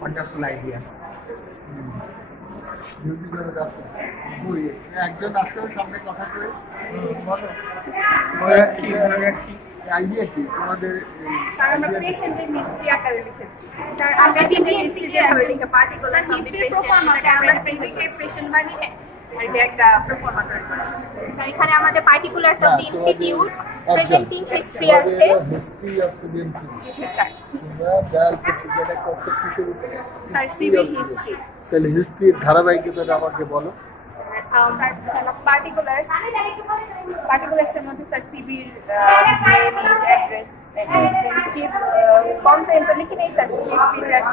wonderful idea. একজন আসলে সামনে কথা করে আইডিয়া কি তোমাদের? আমরা পেশেন্টের হিস্ট্রি আকারে লিখেছি। স্যার আমরা হিস্ট্রি যেভাবে লিখে পার্টিকুলার হিস্ট্রি প্রফর্মাটা আমরা পেশেন্ট বানিয়ে আর একটা প্রফর্মা তৈরি করেছি। স্যার এখানে আমাদের particulars of the institute presenting history আছে। History of students. জি স্যার। তোমরা ডায়াল করতে গেলে কত কিসের উপরে? Sir civil history. তাহলে হিস্ট্রির ধারাবাহিকতাটা আমাকে বলো। পার্টিকুলার্সের মধ্যে sir civil name, age, address, chief complaint লিখে নেই স্যার, চিফ ফিচার্স।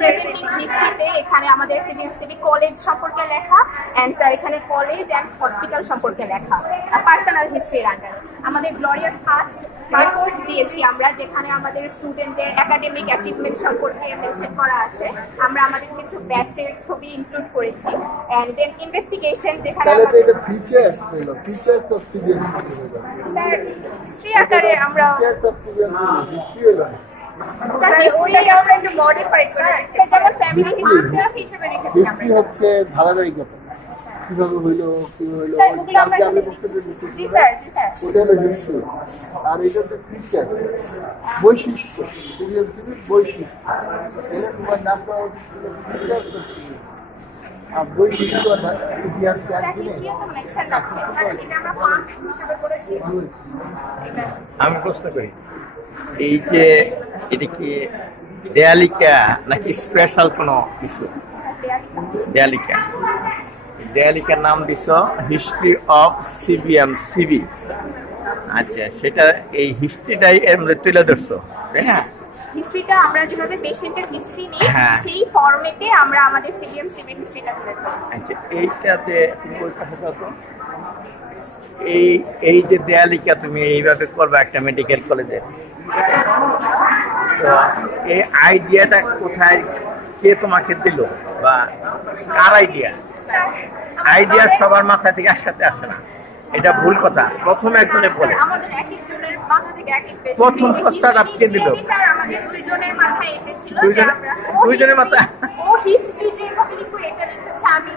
প্রেজেন্টিং হিস্ট্রিতে এখানে আমাদের সিভিল কলেজ সম্পর্কে লেখা, এন্ড স্যার এখানে কলেজ এন্ড হসপিটাল সম্পর্কে লেখা। পার্সোনাল হিস্ট্রির আন্ডারে আমাদের গ্লোরিয়াস ফার্স্ট রিপোর্ট দিয়েছি আমরা, যেখানে আমাদের স্টুডেন্টদের একাডেমিক অ্যাচিভমেন্ট সম্পর্কে মেনশন করা আছে। আমরা আমাদের কিছু ব্যাচের ছবি ইনক্লুড করেছি, এন্ড দেন ইনভেস্টিগেশন যেখানে তাহলে এটা ফিচার্স হলো, ফিচার্স অফ সিভিল হিস্ট্রি হলো। স্যার হিস্ট্রি আকারে আমরা ফিচার্স অফ সিভিল হিস্ট্রি হলো। স্যার হিস্ট্রি আমরা একটু মডিফাই করে যেমন ফ্যামিলি হিস্ট্রি হিসেবে লিখেছি আমরা। হিস্ট্রি হচ্ছে ধারাবাহিকতা, কিভাবে হইলো কি হইলো আমি বলতে দিচ্ছি। জি স্যার, জি স্যার। ওটা হলো হিস্ট্রি, আর এটা হচ্ছে ফিচার, বৈশিষ্ট্য, সিভিল বৈশিষ্ট্য। এটা তোমার নামটা ফিচার আর বৈশিষ্ট্য ইতিহাস আমি প্রশ্ন করি, এই যে এটা কি দেয়ালিকা নাকি স্পেশাল কোনো কিছু? দেয়ালিকা, দেয়ালিকার নাম দিছ হিস্ট্রি অফ সিবিএম সিবি। আচ্ছা, সেটা এই হিস্ট্রিটাই এর মধ্যে তুলে ধরছো, তাই না? হিস্ট্রিটা আমরা যেভাবে পেশেন্টের হিস্ট্রি নিই সেই ফরম্যাটে আমরা আমাদের সিবিএম সিভিল হিস্ট্রিটা তুলে ধরেছি। আচ্ছা, এইটাতে তুমি ওই কথাটা তো এই যে দেয়ালিকা তুমি এইভাবে করবে একটা মেডিকেল কলেজে, তো এই আইডিয়াটা কোথায়, কে তোমাকে দিল বা কার আইডিয়া? আইডিয়া সবার মাথা থেকে একসাথে আসে না, এটা ভুল কথা। প্রথমে একজনে বলে আমাদের এক একজনের মাথা থেকে এক এক পেজ, প্রথম প্রস্তাবটা কে দিল? স্যার আমাদের দুইজনের মাথায় এসেছিল যে আমরা দুইজনের মাথা ও হিস্ট্রি যে ভাবে লিখো এটা লিখেছে আমি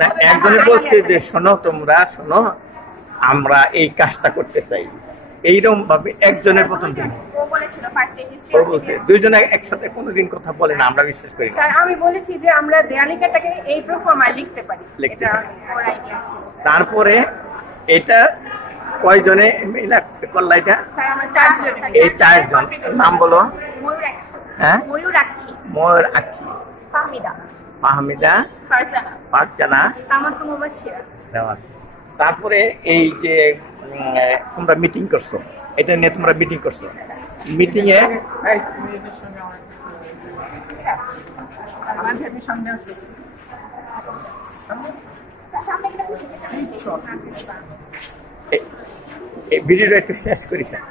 না, একজনে বলছে যে শোনো, তোমরা শোনো, আমরা এই কাজটা করতে চাই, এইরকম ভাবে একজনের প্রথম দিন দুইজনে একসাথে কোনোদিন কথা বলে না, আমরা বিশ্বাস করি না। স্যার আমি বলেছি যে আমরা দেয়ালিকাটাকে এই প্রফর্মায় লিখতে পারি। তারপরে এটা কয়জনে করলা? এটা এই চারজন। নাম বলো। হ্যাঁ, ময়ূরাক্ষী, ময়ূর আক্ষী, ফাহমিদা, ফারজানা, তারপরে এই যে তোমরা মিটিং করছো, এটা নিয়ে তোমরা মিটিং করছো, মিটিং এ ভিডিওটা একটু শেষ করি স্যার।